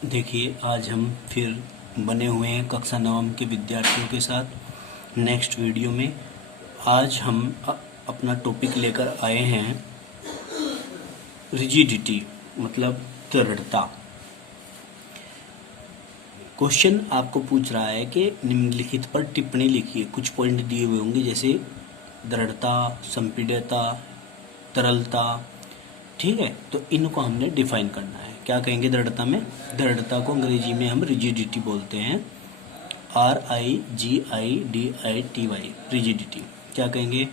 देखिए, आज हम फिर बने हुए हैं कक्षा नवम के विद्यार्थियों के साथ नेक्स्ट वीडियो में। आज हम अपना टॉपिक लेकर आए हैं रिजिडिटी, मतलब दृढ़ता। क्वेश्चन आपको पूछ रहा है कि निम्नलिखित पर टिप्पणी लिखिए। कुछ पॉइंट दिए हुए होंगे जैसे दृढ़ता, संपीड्यता, तरलता। ठीक है, तो इनको हमने डिफाइन करना है। क्या कहेंगे दृढ़ता में? दृढ़ता को अंग्रेजी में हम रिजिडिटी बोलते हैं, RIGIDITY, रिजिडिटी। क्या कहेंगे?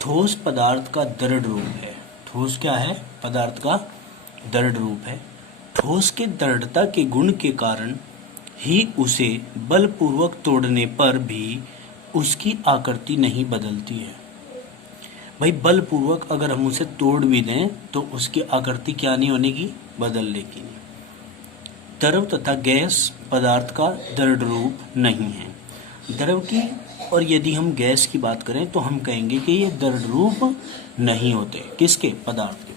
ठोस पदार्थ का दृढ़ रूप है। ठोस क्या है? पदार्थ का दृढ़ रूप है। ठोस के दृढ़ता के गुण के कारण ही उसे बलपूर्वक तोड़ने पर भी उसकी आकृति नहीं बदलती है। भाई, बलपूर्वक अगर हम उसे तोड़ भी दें तो उसकी आकृति क्या नहीं होने की? बदलने की नहीं। द्रव तथा गैस पदार्थ का दृढ़ रूप नहीं है। द्रव की और यदि हम गैस की बात करें तो हम कहेंगे कि ये दृढ़ रूप नहीं होते। किसके? पदार्थ के।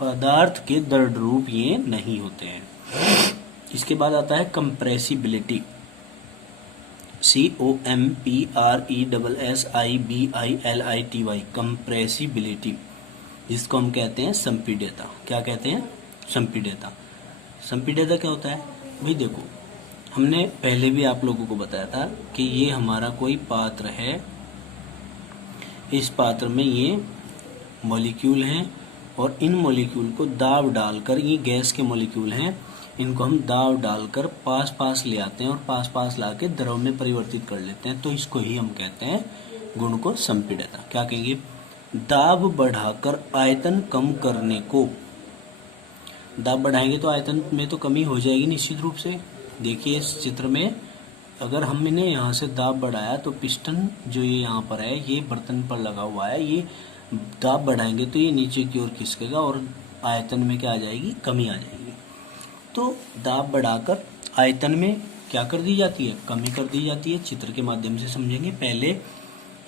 पदार्थ के दृढ़ रूप ये नहीं होते हैं। इसके बाद आता है कंप्रेसिबिलिटी, COMPRESSIBILITY, कंप्रेसिबिलिटी, जिसको हम कहते हैं संपीड्यता। क्या कहते हैं? संपीड्यता। संपीड्यता क्या होता है? भाई देखो, हमने पहले भी आप लोगों को बताया था कि ये हमारा कोई पात्र है। इस पात्र में ये मॉलिक्यूल हैं और इन मॉलिक्यूल को दाब डालकर, ये गैस के मॉलिक्यूल हैं, इनको हम दाब डालकर पास पास ले आते हैं और पास पास लाके द्रव में परिवर्तित कर लेते हैं। तो इसको ही हम कहते हैं गुण को संपीड्यता। क्या कहेंगे? दाब बढ़ाकर आयतन कम करने को। दाब बढ़ाएंगे तो आयतन में तो कमी हो जाएगी निश्चित रूप से। देखिए इस चित्र में, अगर हमने यहाँ से दाब बढ़ाया तो पिस्टन जो ये यहाँ पर है, ये बर्तन पर लगा हुआ है, ये दाब बढ़ाएंगे तो ये नीचे की ओर खिसकेगा और आयतन में क्या आ जाएगी? कमी आ जाएगी। तो दाब बढ़ाकर आयतन में क्या कर दी जाती है? कमी कर दी जाती है। चित्र के माध्यम से समझेंगे। पहले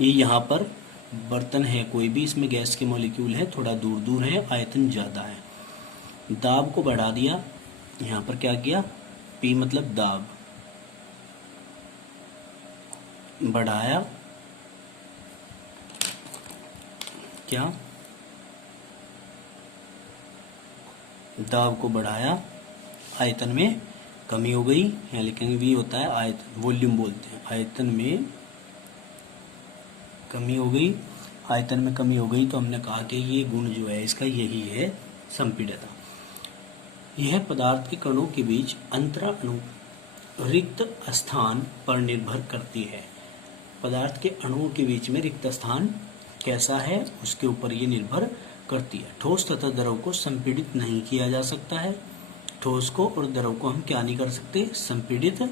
ये यहाँ पर बर्तन है कोई भी, इसमें गैस के मॉलिक्यूल है, थोड़ा दूर दूर है, आयतन ज़्यादा है। दाब को बढ़ा दिया, यहाँ पर क्या किया? P मतलब दाब, बढ़ाया, क्या? दाब को बढ़ाया, आयतन में कमी हो गई। यहाँ लिखेंगे V होता है आयतन, वॉल्यूम बोलते हैं। आयतन में कमी हो गई, आयतन में कमी हो गई तो हमने कहा कि ये गुण जो है इसका यही है संपीड्यता। यह पदार्थ के कणों के बीच अंतराणु रिक्त स्थान पर निर्भर करती है। पदार्थ के अणुओं के बीच में रिक्त स्थान कैसा है उसके ऊपर ये निर्भर करती है। ठोस तथा द्रव को संपीड़ित नहीं किया जा सकता है। ठोस को और द्रव को हम क्या नहीं कर सकते? संपीड़ित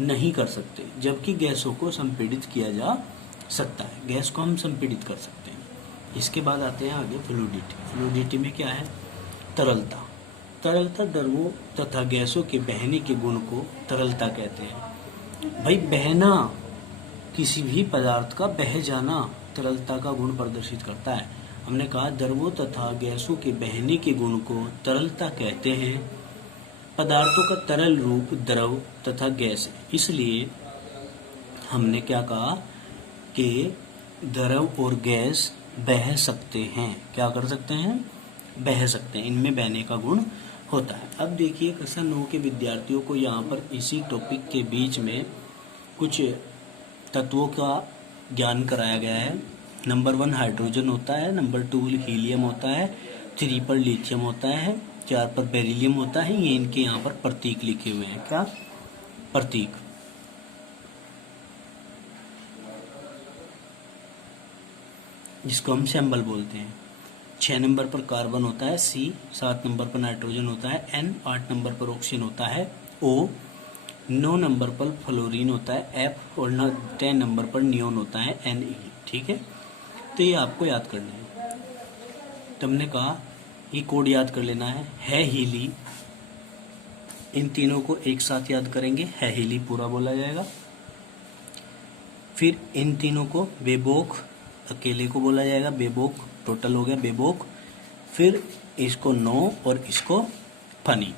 नहीं कर सकते। जबकि गैसों को संपीड़ित किया जा सकता है। गैस को हम संपीड़ित कर सकते हैं। इसके बाद आते हैं आगे फ्लूइडिटी। फ्लूइडिटी में क्या है? तरलता। तरलता द्रवों तथा गैसों के बहने के गुण को तरलता कहते हैं। भाई, बहना, किसी भी पदार्थ का बह जाना तरलता का गुण प्रदर्शित करता है। हमने कहा द्रवों तथा गैसों के बहने के गुण को तरलता कहते हैं। पदार्थों का तरल रूप द्रव तथा गैस है, इसलिए हमने क्या कहा कि द्रव और गैस बह सकते हैं। क्या कर सकते हैं? बह सकते हैं। इनमें बहने का गुण होता है। अब देखिए कक्षा 9 के विद्यार्थियों को यहाँ पर इसी टॉपिक के बीच में कुछ तत्वों का ज्ञान कराया गया है। नंबर 1 हाइड्रोजन होता है, नंबर 2 हीलियम होता है, 3 पर लिथियम होता है, 4 पर बेरिलियम होता है। ये इनके यहाँ पर प्रतीक लिखे हुए हैं। क्या प्रतीक? जिसको हम सिंबल बोलते हैं। 6 नंबर पर कार्बन होता है C, 7 नंबर पर नाइट्रोजन होता है N, 8 नंबर पर ऑक्सीजन होता है O, 9 नंबर पर फ्लोरीन होता है F और 10 नंबर पर नियोन होता है Ne। ठीक है, तो ये आपको याद करना है। तुमने कहा ये कोड याद कर लेना है हीली। इन तीनों को एक साथ याद करेंगे, है हीली पूरा बोला जाएगा। फिर इन तीनों को बेबोक अकेले को बोला जाएगा, बेबोक, टोटल हो गया बेबोक। फिर इसको नो और इसको फनी।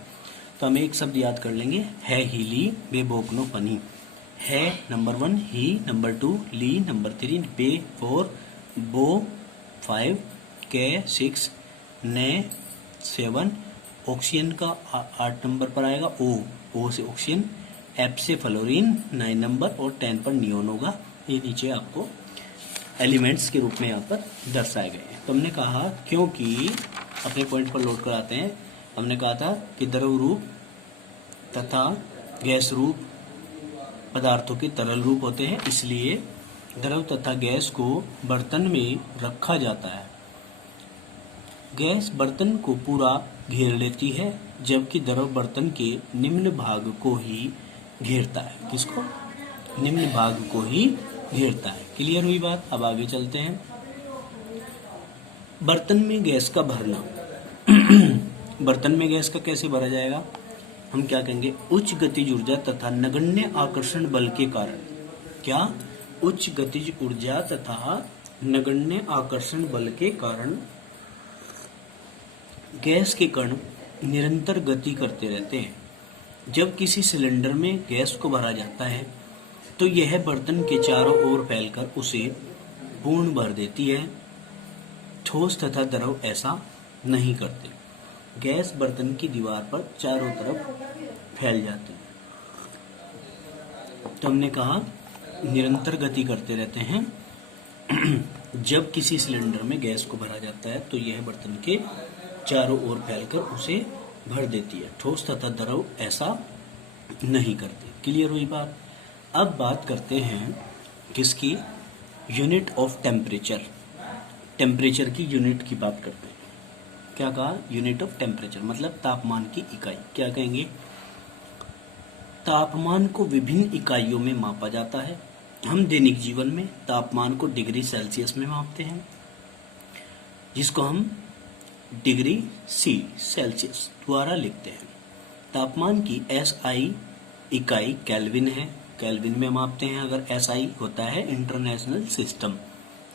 तो हम एक शब्द याद कर लेंगे, है हीली बे बोकनो पनी। है नंबर 1, ही नंबर 2, ली नंबर 3, बे 4, बो 5, के 6, ने 7, ऑक्सीजन का 8 नंबर पर आएगा, ओ से ऑक्सीजन, एफ से फ्लोरीन 9 नंबर और 10 पर नियोन होगा। ये नीचे आपको एलिमेंट्स के रूप में यहाँ पर दर्शाए गए हैं। तो हमने कहा, क्योंकि अपने पॉइंट पर लोड कराते हैं, हमने कहा था कि द्रव रूप तथा गैस रूप पदार्थों के तरल रूप होते हैं, इसलिए द्रव तथा गैस को बर्तन में रखा जाता है। गैस बर्तन को पूरा घेर लेती है, जबकि द्रव बर्तन के निम्न भाग को ही घेरता है। किसको? निम्न भाग को ही घेरता है। क्लियर हुई बात? अब आगे चलते हैं। बर्तन में गैस का भरना। बर्तन में गैस का कैसे भरा जाएगा? हम क्या कहेंगे? उच्च गतिज ऊर्जा तथा नगण्य आकर्षण बल के कारण। क्या? उच्च गतिज ऊर्जा तथा नगण्य आकर्षण बल के कारण गैस के कण निरंतर गति करते रहते हैं। जब किसी सिलेंडर में गैस को भरा जाता है तो यह बर्तन के चारों ओर फैलकर उसे पूर्ण भर देती है। ठोस तथा द्रव ऐसा नहीं करते। गैस बर्तन की दीवार पर चारों तरफ फैल जाते हैं। तो हमने कहा निरंतर गति करते रहते हैं। जब किसी सिलेंडर में गैस को भरा जाता है तो यह बर्तन के चारों ओर फैलकर उसे भर देती है। ठोस तथा द्रव ऐसा नहीं करते। क्लियर हुई बात? अब बात करते हैं किसकी? Unit of temperature. टेम्परेचर की यूनिट की बात करते हैं। क्या कहा? यूनिट ऑफ टेम्परेचर मतलब तापमान की इकाई। क्या कहेंगे? तापमान को विभिन्न इकाइयों में मापा जाता है। हम दैनिक जीवन में तापमान को डिग्री सेल्सियस में मापते हैं, जिसको हम डिग्री सेल्सियस द्वारा लिखते हैं। तापमान की एसआई इकाई केल्विन है। केल्विन में मापते हैं। अगर एसआई होता है इंटरनेशनल सिस्टम,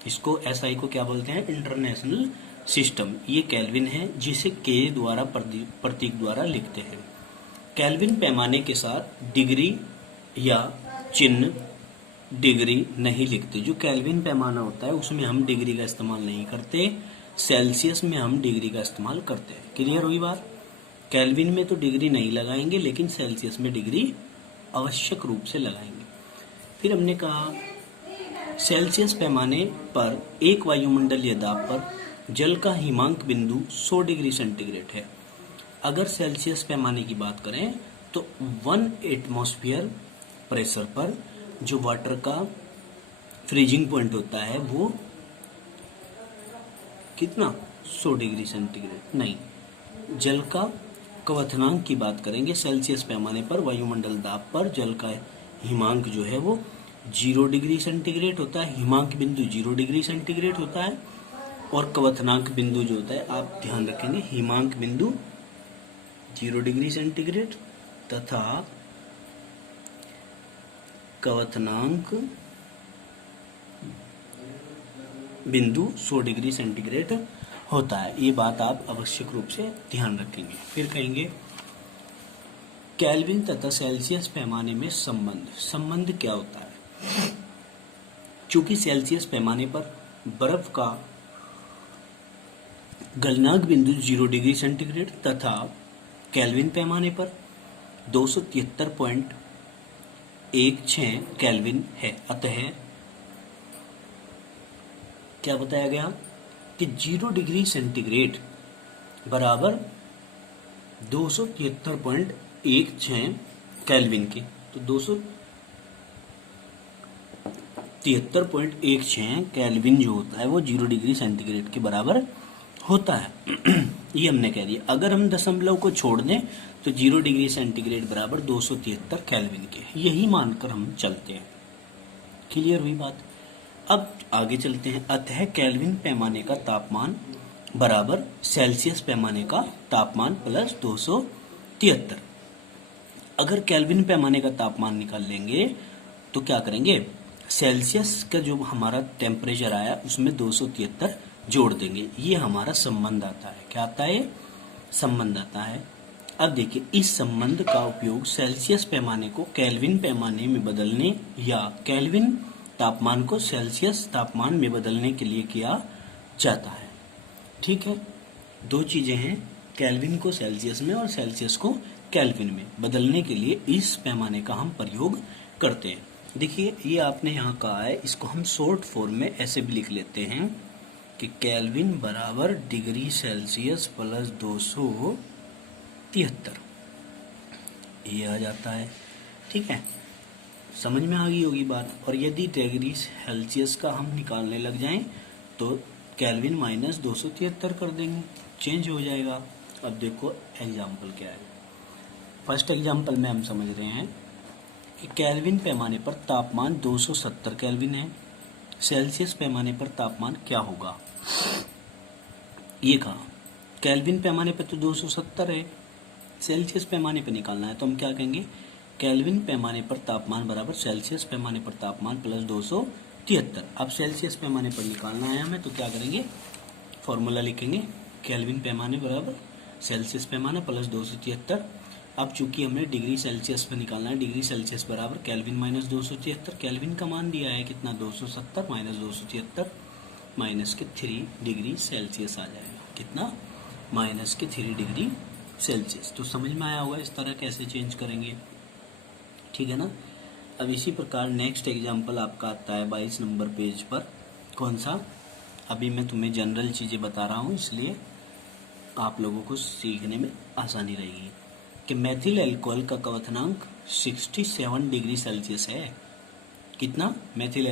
इसको एसआई को क्या बोलते हैं? International system. ये केल्विन है, जिसे के द्वारा प्रतीक द्वारा लिखते हैं। केल्विन पैमाने के साथ डिग्री या चिन्ह डिग्री नहीं लिखते। जो केल्विन पैमाना होता है उसमें हम डिग्री का इस्तेमाल नहीं करते, सेल्सियस में हम डिग्री का इस्तेमाल करते हैं। क्लियर हुई बात? केल्विन में तो डिग्री नहीं लगाएंगे, लेकिन सेल्सियस में डिग्री आवश्यक रूप से लगाएंगे। फिर हमने कहा सेल्सियस पैमाने पर एक वायुमंडलीय दाब पर जल का हिमांक बिंदु 100 डिग्री सेंटीग्रेड है। अगर सेल्सियस पैमाने की बात करें तो 1 एटमॉस्फेयर प्रेशर पर जो वाटर का फ्रीजिंग पॉइंट होता है वो कितना? 100 डिग्री सेंटीग्रेड नहीं। जल का क्वथनांक की बात करेंगे। सेल्सियस पैमाने पर वायुमंडल दाब पर जल का हिमांक जो है वो 0 डिग्री सेंटीग्रेड होता है। हिमांक बिंदु 0 डिग्री सेंटीग्रेड होता है और क्वथनांक बिंदु जो होता है, आप ध्यान रखेंगे, हिमांक बिंदु 0 डिग्री सेंटीग्रेड तथा क्वथनांक बिंदु 100 डिग्री सेंटीग्रेड होता है। ये बात आप आवश्यक रूप से ध्यान रखेंगे। फिर कहेंगे केल्विन तथा सेल्सियस पैमाने में संबंध क्या होता है? चूंकि सेल्सियस पैमाने पर बर्फ का गलनांक बिंदु 0 डिग्री सेंटीग्रेड तथा केल्विन पैमाने पर 273.16 केल्विन है। अतः क्या बताया गया कि 0 डिग्री सेंटीग्रेड बराबर 273.16 केल्विन के। तो 273.16 केल्विन जो होता है वो 0 डिग्री सेंटीग्रेड के बराबर होता है। ये हमने कह दिया। अगर हम दशमलव को छोड़ दें तो 0 डिग्री सेंटीग्रेड बराबर 273 केल्विन के, यही मानकर हम चलते हैं। क्लियर हुई बात? अब आगे चलते हैं। अतः केल्विन पैमाने का तापमान बराबर सेल्सियस पैमाने का तापमान प्लस 273। अगर केल्विन पैमाने का तापमान निकाल लेंगे तो क्या करेंगे? सेल्सियस का जो हमारा टेम्परेचर आया उसमें 273 जोड़ देंगे। ये हमारा संबंध आता है। क्या आता है? संबंध आता है। अब देखिए, इस संबंध का उपयोग सेल्सियस पैमाने को केल्विन पैमाने में बदलने या केल्विन तापमान को सेल्सियस तापमान में बदलने के लिए किया जाता है। ठीक है, दो चीजें हैं, केल्विन को सेल्सियस में और सेल्सियस को केल्विन में बदलने के लिए इस पैमाने का हम प्रयोग करते हैं। देखिए, ये आपने यहाँ कहा है, इसको हम शॉर्ट फॉर्म में ऐसे भी लिख लेते हैं कि केल्विन बराबर डिग्री सेल्सियस प्लस 273, ये आ जाता है। ठीक है, समझ में आ गई होगी बात। और यदि डिग्री सेल्सियस का हम निकालने लग जाएं तो केल्विन माइनस 273 कर देंगे, चेंज हो जाएगा। अब देखो एग्जाम्पल क्या है। फर्स्ट एग्जाम्पल में हम समझ रहे हैं कि केल्विन पैमाने पर तापमान 270 केल्विन है, सेल्सियस पैमाने पर तापमान क्या होगा, ये कहा। केल्विन पैमाने पर तो 270 है, सेल्सियस पैमाने पर निकालना है तो हम क्या कहेंगे, केल्विन पैमाने पर तापमान बराबर सेल्सियस पैमाने पर तापमान प्लस 273। अब सेल्सियस पैमाने पर निकालना है हमें तो क्या करेंगे, फॉर्मूला लिखेंगे, केल्विन पैमाने बराबर सेल्सियस पैमाना प्लस 273। अब चूंकि हमें डिग्री सेल्सियस पर निकालना है, डिग्री सेल्सियस बराबर केल्विन माइनस 273। केल्विन का मान दिया है कितना, 270 माइनस 273 माइनस के 3 डिग्री सेल्सियस आ जाएगा, कितना, माइनस के 3 डिग्री सेल्सियस। तो समझ में आया होगा इस तरह कैसे चेंज करेंगे। ठीक है ना। अब इसी प्रकार नेक्स्ट एग्जाम्पल आपका आता है 22 नंबर पेज पर। कौन सा, अभी मैं तुम्हें जनरल चीज़ें बता रहा हूँ इसलिए आप लोगों को सीखने में आसानी रहेगी। कि मेथिल एल्कोहल का क्वथनांक 67 डिग्री सेल्सियस है। कितना, मेथिल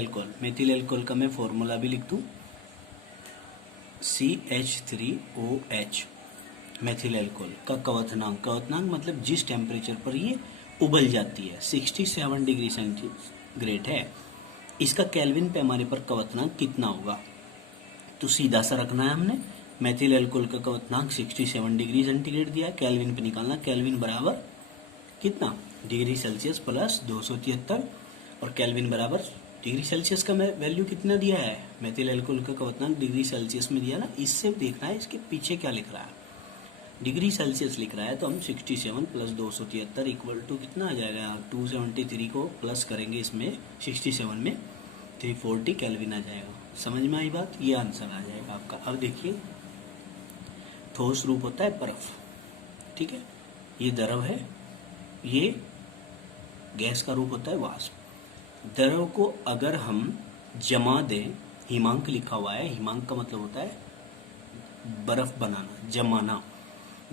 एल्कोहल का मैं फॉर्मूला भी लिख दूं, CH3OH। मेथिल एल्कोहल का क्वथनांक मतलब जिस टेम्परेचर पर ये उबल जाती है 67 डिग्री सेंटीग्रेड है, इसका केल्विन पैमाने पर क्वथनांक कितना होगा। तो सीधा सा रखना है हमने, मेथिल एल्कोहल का क्वथनांक 67 डिग्री सेंटीग्रेड दिया है, केल्विन पे निकालना, केल्विन बराबर कितना, डिग्री सेल्सियस प्लस 273। और केल्विन बराबर डिग्री सेल्सियस का वैल्यू कितना दिया है, मेथिल एल्कोहल का क्वथनांक डिग्री सेल्सियस में दिया ना, इससे देखना है इसके पीछे क्या लिख रहा है। डिग्री सेल्सियस लिख रहा है तो हम 67 प्लस 273 इक्वल टू कितना आ जाएगा, 273 को प्लस करेंगे इसमें 67 में 340 केल्विन आ जाएगा। समझ में आई बात, ये आंसर आ जाएगा आपका। अब देखिए, ठोस रूप होता है बर्फ, ठीक है, ये द्रव है, ये गैस का रूप होता है वाष्प। द्रव को अगर हम जमा दें, हिमांक लिखा हुआ है, हिमांक का मतलब होता है बर्फ बनाना, जमाना।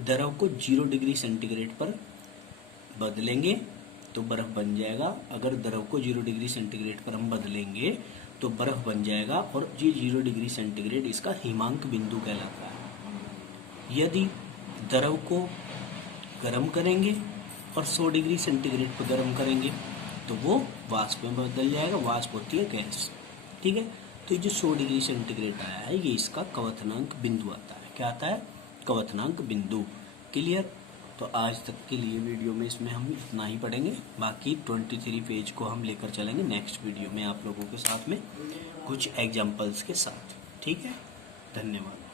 द्रव को 0 डिग्री सेंटीग्रेड पर बदलेंगे तो बर्फ बन जाएगा। अगर द्रव को 0 डिग्री सेंटीग्रेड पर हम बदलेंगे तो बर्फ बन जाएगा, और ये 0 डिग्री सेंटीग्रेड इसका हिमांक बिंदु कहलाता है। यदि द्रव को गर्म करेंगे और 100 डिग्री सेंटीग्रेड पर गर्म करेंगे तो वो वाष्प में बदल जाएगा, वाष्प होती है गैस। ठीक है, तो ये जो 100 डिग्री सेंटीग्रेड आया है ये इसका क्वथनांक बिंदु आता है। क्या आता है, क्वथनांक बिंदु। क्लियर। तो आज तक के लिए वीडियो में इसमें हम इतना ही पढ़ेंगे, बाकी 23 पेज को हम लेकर चलेंगे नेक्स्ट वीडियो में आप लोगों के साथ में कुछ एग्जाम्पल्स के साथ। ठीक है, धन्यवाद।